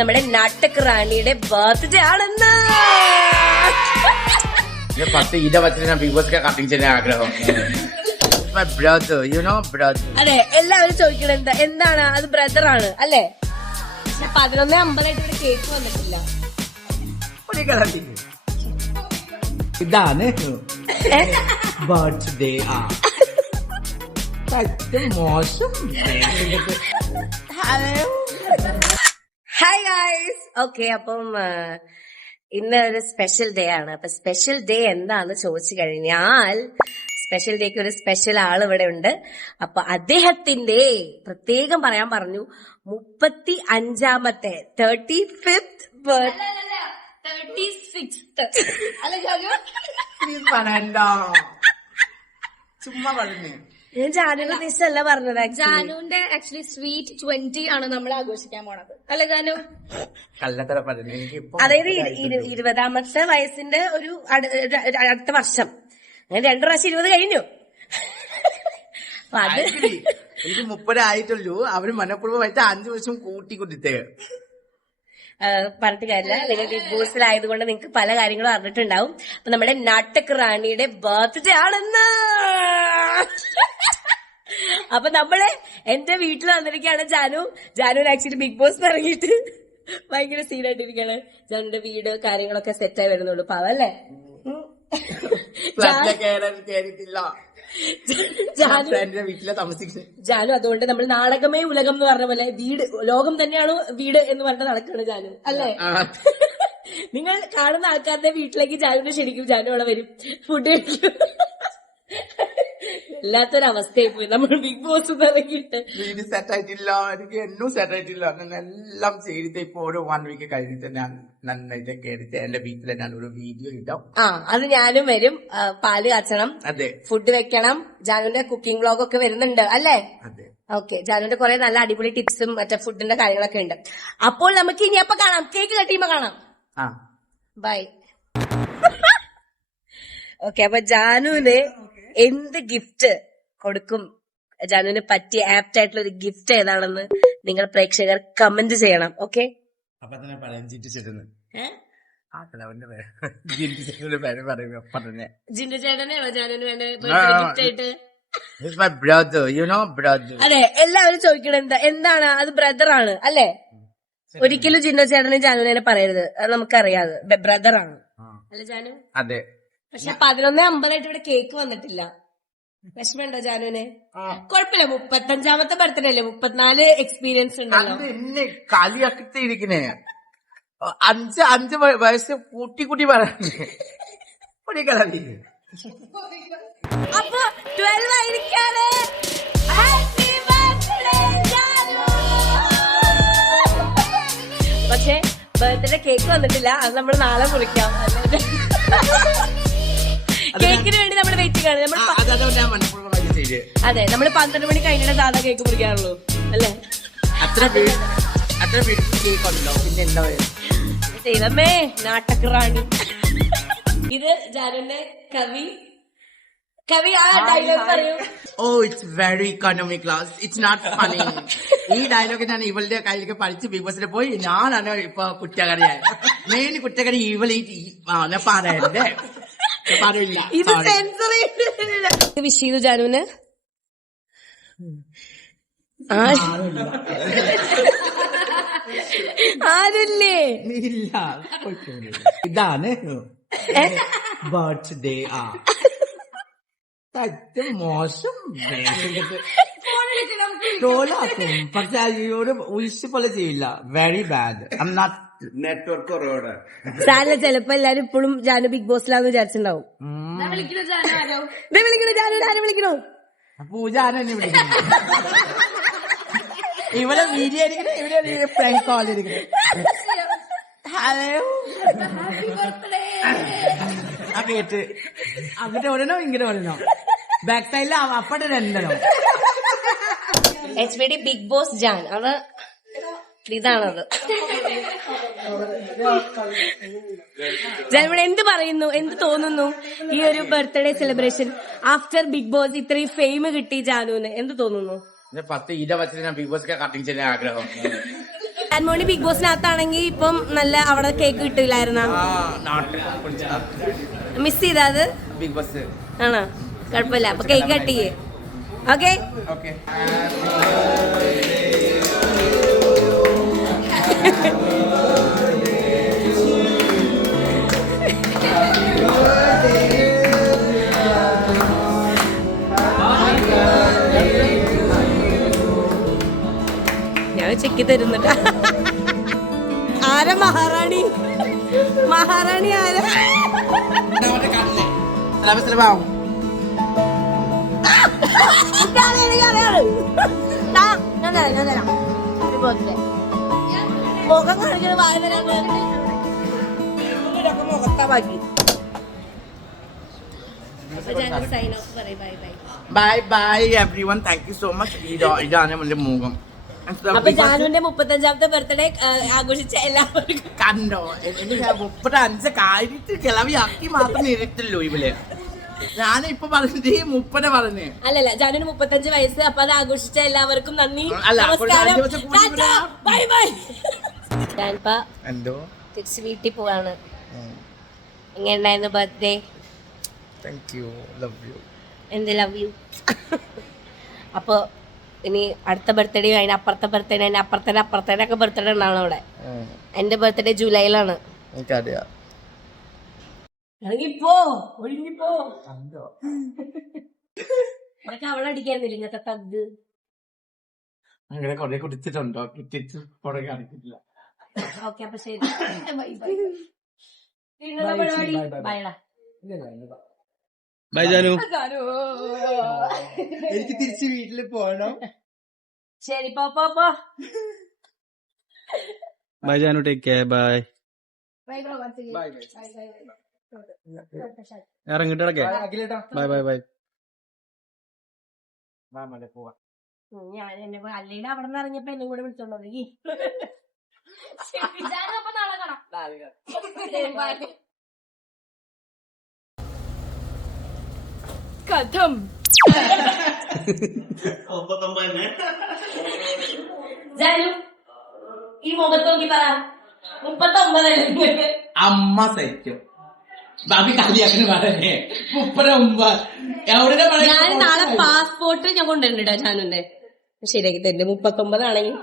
നമ്മുടെ നാട്ടക് റാണിയുടെ ബർത്ത്ഡേ ആണെന്ന്. 10-20 ബിഗ് ബോസ് കട്ടിങ് ചെയ്യാൻ ആഗ്രഹം. അതെ, എല്ലാവരും ചോദിക്കണത് എന്താണ് അത്? ബ്രദറാണ് അല്ലേ? 11:50 ഇവിടെ കേക്ക് വന്നിട്ടില്ല. ഇതാണ് ബർത്ത്ഡേ. മോശം. Hello, hi guys. ഓക്കെ, അപ്പം ഇന്ന് ഒരു സ്പെഷ്യൽ ഡേ ആണ്. അപ്പൊ സ്പെഷ്യൽ ഡേ എന്താന്ന് ചോദിച്ചു കഴിഞ്ഞാൽ സ്പെഷ്യൽ ഡേക്ക് ഒരു സ്പെഷ്യൽ ആൾ ഇവിടെ ഉണ്ട്. അപ്പൊ അദ്ദേഹത്തിന്റെ പ്രത്യേകം പറയാൻ പറഞ്ഞു 35ാമത്തെ 35th ചുമ്മാ പറഞ്ഞു. ഞാൻ ജാനുവിന്റെ ദിവസമല്ല പറഞ്ഞത്. ജാനുവിന്റെ ആക്ച്വലി സ്വീറ്റ് 20 ആണ് നമ്മൾ ആഘോഷിക്കാൻ പോണത് അല്ലെ ജാനു? കള്ളത്തര പറഞ്ഞു. അതായത് 20ാമത്തെ വയസ്സിന്റെ ഒരു അടുത്ത വർഷം. അങ്ങനെ 2 പ്രാവശ്യം 20 കഴിഞ്ഞു. അത് എനിക്ക് 30 ആയിട്ടുള്ളൂ. അവര് മനഃപൂർവ്വമായിട്ട് 5 വർഷം കൂട്ടി കൊടുത്തേ. പറഞ്ഞിട്ട് കാര്യമില്ല. നിങ്ങൾ ബിഗ് ബോസിലായതുകൊണ്ട് നിങ്ങൾക്ക് പല കാര്യങ്ങളും അറിഞ്ഞിട്ടുണ്ടാവും. അപ്പൊ നമ്മുടെ നാട്ടക് റാണിയുടെ ബർത്ത്ഡേ ആണെന്ന്. അപ്പൊ നമ്മള് എന്റെ വീട്ടിൽ വന്നിരിക്കുകയാണ്. ജാനുവിന് ആക്ച്വലി ബിഗ് ബോസ് ഇറങ്ങിയിട്ട് ഭയങ്കര സീനായിട്ടിരിക്കാണ്. ജാനുവിന്റെ വീട് കാര്യങ്ങളൊക്കെ സെറ്റായി വരുന്നുള്ളൂ. പാവല്ലേ? വീട്ടിലെ താമസിക്കുന്നത് ജാനു. അതുകൊണ്ട് നമ്മൾ നാടകമേ ഉലകം എന്ന് പറഞ്ഞ പോലെ വീട് ലോകം തന്നെയാണ് വീട് എന്ന് പറഞ്ഞിട്ട് നടക്കുകയാണ് ജാനു അല്ലേ? നിങ്ങൾ കാണുന്ന ആൾക്കാരുടെ വീട്ടിലേക്ക് ജാനുവിനെ ശരിക്കും ജാനു അവിടെ വരും, ഫുഡ് കഴിക്കും. എല്ലാത്തൊരവസ്ഥയായി പോയി നമ്മൾ ബിഗ് ബോസ് ഇറങ്ങിയിട്ട്. വീട് സെറ്റ് ആയിട്ടില്ല, എനിക്ക് എന്നും സെറ്റ് ആയിട്ടില്ല. എല്ലാം ചെയ്തിട്ട് ഇപ്പൊ ഒരു 1 വീക്ക് കഴിഞ്ഞിട്ട് ഞാൻ നന്നായിട്ടൊക്കെ എടുത്ത് എന്റെ വീട്ടിലെ ഞാൻ ഒരു വീഡിയോ ഇടാം. അത് ഞാനും വരും. പാല് കാച്ചണം, അതെ, ഫുഡ് വെക്കണം. ജാനുവിന്റെ കുക്കിംഗ് വ്ലോഗ് ഒക്കെ വരുന്നുണ്ട് അല്ലേ? അതെ. ഓക്കെ, ജാനുവിന്റെ കുറെ നല്ല അടിപൊളി ടിപ്സും മറ്റേ ഫുഡിന്റെ കാര്യങ്ങളൊക്കെ ഉണ്ട്. അപ്പോൾ നമുക്ക് ഇനി അപ്പൊ കാണാം, കേക്ക് കട്ടിയുമ്പോ കാണാം. ബൈ. ഓക്കെ, അപ്പൊ ജാനുവിന് എന്ത് ഗിഫ്റ്റ് കൊടുക്കും, ജാനുവിന് പറ്റിയ ആപ്റ്റ് ആയിട്ടുള്ള ഒരു ഗിഫ്റ്റ് ഏതാണെന്ന് നിങ്ങൾ പ്രേക്ഷകർ കമന്റ് ചെയ്യണം. ഓക്കെ, അപ്പൊ തന്നെ പറയാം. ജിൻഡു ചേട്ടന് ജിൻഡു ചേട്ടനെയാണോ ജാനുവിന് വേണ്ട ഗിഫ്റ്റ് ആയിട്ട്? അതെ, എല്ലാവരും ചോദിക്കണത് എന്താണ് അത്? ബ്രദറാണ് അല്ലേ? ഒരിക്കലും ജിൻഡു ചേട്ടനും ജാനുവിനെ പറയരുത്, അത് നമുക്കറിയാതെ. ബ്രദറാണ് അല്ലെ ജാനു? അതെ. പക്ഷെ 11:50 ഇവിടെ കേക്ക് വന്നിട്ടില്ല. വിഷമമുണ്ടോ ജാനുവിന്? കുഴപ്പമില്ല, 35ാമത്തെ ബർത്ത്ഡേ അല്ലേ, 34 എക്സ്പീരിയൻസ് ഉണ്ടല്ലോ. എന്നെ കളിയാക്കിയിരിക്കണേ. 5 വയസ്സ് കൂട്ടി പറഞ്ഞു. അപ്പൊ 12 ആയിരിക്കാണ്. പക്ഷെ ബർത്ത്ഡേ കേക്ക് വന്നിട്ടില്ല, അത് നമ്മൾ നാളെ മുറിക്കാം. കേക്കിന് വേണ്ടി നമ്മൾ വെയിറ്റിംഗ് ആണ്. അതെ, നമ്മൾ 12 മണി കഴിഞ്ഞിട്ട് സാധാ കേക്ക് മുറിക്കാറുള്ളൂ അല്ലേ? അത്ര കേക്ക് ഉണ്ടോ? പിന്നെ എന്താ ദൈവമേ, നാട്ടക് റാണി. ഇത് ജാനുവിന്റെ കവി ആ ഡയലോഗ് പറയൂ. It's very economy class, it's not funny. ഈ ഡയലോഗ് ഞാൻ ഇവളുടെ കയ്യിലേക്ക് പഠിച്ച് ബിഗ് ബോസിൽ പോയി. ഞാനാണ് ഇപ്പൊ കുറ്റക്കാരിയായ. മെയിൻ കുറ്റക്കാരി ഇവൾ. ഞാൻ പറയണ്ടേ? പറയില്ല. ഇത് സെൻസർ വിഷ് ചെയ്തു ജാനുവിന്. ആരുല്ലേ? ഇല്ല. ഇതാണ് ബർത്ത്ഡേ. മോശം ട്രോളാക്കും, പക്ഷെ ഒരു ഉൾസ് പോലെ ചെയ്യില്ല. Very bad. I am not network road. സാരല്ല, ചിലപ്പോ എല്ലാരും ഇപ്പോഴും ജാനു ബിഗ് ബോസിലാന്ന് വിചാരിച്ചിട്ടുണ്ടാവും. വിളിക്കണോ ജാനു? ജാനു ആരും വിളിക്കണോ? പൂജ ആരെന്നെ വിളിക്കുന്നു. ഇവിടെ വീഡിയോ അടിക്കണേ, ഇവിടെ പ്രാങ്ക് കോൾ അടിക്കണേ. ഹലോ, കേട്ട് അങ്ങോട്ട് ഓടണോ ഇങ്ങനെ ഓടണോ? ബാക്ക് സൈഡിൽ അപ്പടെ രണ്ടോ? HBD ബിഗ് ബോസ് ജാൻ, അത് ഇതാണത്. ജാനുവിടെ എന്ത് പറയുന്നു, എന്ത് തോന്നുന്നു ഈ ഒരു birthday celebration after Bigg Boss? ഇത്രയും ഫെയിം കിട്ടി ജാനുവിന്, എന്ത് തോന്നുന്നു? 10-20 ബിഗ് ബോസ് കട്ടിങ് ചെയ്യാൻ ആഗ്രഹം. മോണി ബിഗ് ബോസിനകത്താണെങ്കിൽ ഇപ്പം നല്ല അവിടെ കേക്ക് കിട്ടില്ലായിരുന്ന മിസ് ചെയ്താ അത് ബിഗ് ബോസ് ആണോ? കുഴപ്പമില്ല, അപ്പൊ കേക്ക് കട്ട് ചെയ്യേ. Okay okay. ഞാൻ ചെക്കി തരുന്നുട്ടാ. ആരാ മഹാറാണി? മഹാറാണി ആരാ? മുഖം കാണിക്കണ മുഖത്താക്കി. സൈൻ ഓഫ് പറയും. By bye. Bye by everyone. Thank you so much. ഇതാണ് എന്റെ മുഖം. അപ്പൊ ജാനുവിന്റെ 35ാമത്തെ ബർത്ത്ഡേ ആഘോഷിച്ച എല്ലാവർക്കും കണ്ടോ, എനിക്ക് 35 കാര്യത്തിൽ കിളവിയാക്കി മാത്രം ഇരുത്തുള്ളൂ ഇവര്. ഞാനിപ്പൊ പറഞ്ഞത് 30 പറഞ്ഞ്. അല്ലല്ല, ജാനുവിന് 35 വയസ്സ്. അപ്പൊ അത് ആഘോഷിച്ച എല്ലാവർക്കും നന്ദി, അല്ല, നമസ്കാരം, ടാറ്റാ, ബൈ ബൈ. ഞാനിപ്പ എന്തോ തിരിച്ച് വീട്ടിൽ പോവാണ്. എങ്ങനെയുണ്ടായിരുന്നു birthday? Thank you, love you. എന്ത് ലവ് യു? അപ്പൊ ഇനി അടുത്ത ബർത്ത്ഡേ, അതിനപ്പുറത്തെ ബർത്ത്ഡേ, അതിനപ്പുറത്തേടെ ഒക്കെ ബർത്ത്ഡേ ഉണ്ടാവണം അവിടെ. എന്റെ ബർത്ത്ഡേ ജൂലൈയിലാണ്. എനിക്കറിയാം. ഇറങ്ങിപ്പോ, ഒഴിഞ്ഞിപ്പോ. അതൊക്കെ അവളെ അടിക്കായിരുന്നില്ല ഇങ്ങനത്തെ തഗ്. അങ്ങനെ കൊറേ കുടിച്ചിട്ടുണ്ടോ? കിട്ടിച്ച് കൊറേ കാണിക്കില്ല. ഓക്കെ, അപ്പൊ ശരി. Bye bye. ഇന്നത്തെ പരിപാടി ബൈടാ. ബൈ ജാനു. എനിക്ക് തിരിച്ച് വീട്ടിൽ പോകണം. ശരി, പോ. Bye Janu, take care. Bye. ഇറങ്ങിട്ട് ഇടക്കേ. Bye bye bye. ഞാൻ എന്നെ അല്ലെങ്കിൽ അവിടെ നിന്ന് ഇറങ്ങിയപ്പോ എന്നെ കൂടെ വിളിച്ചോണ്ടോ. കഥം ജാനു, ഈ മുഖത്ത് നോക്കി പറ. 39 അമ്മ സഹിക്കും. ബാബി കളിയാക്കിന് പറഞ്ഞേ 39. എവിടെ ഞാൻ നാളെ പാസ്പോർട്ട് ഞാൻ കൊണ്ടുവരണ്ടോ ജാനുന്റെ? ശരിയാക്കി തരില്ല. 39 ആണെങ്കിൽ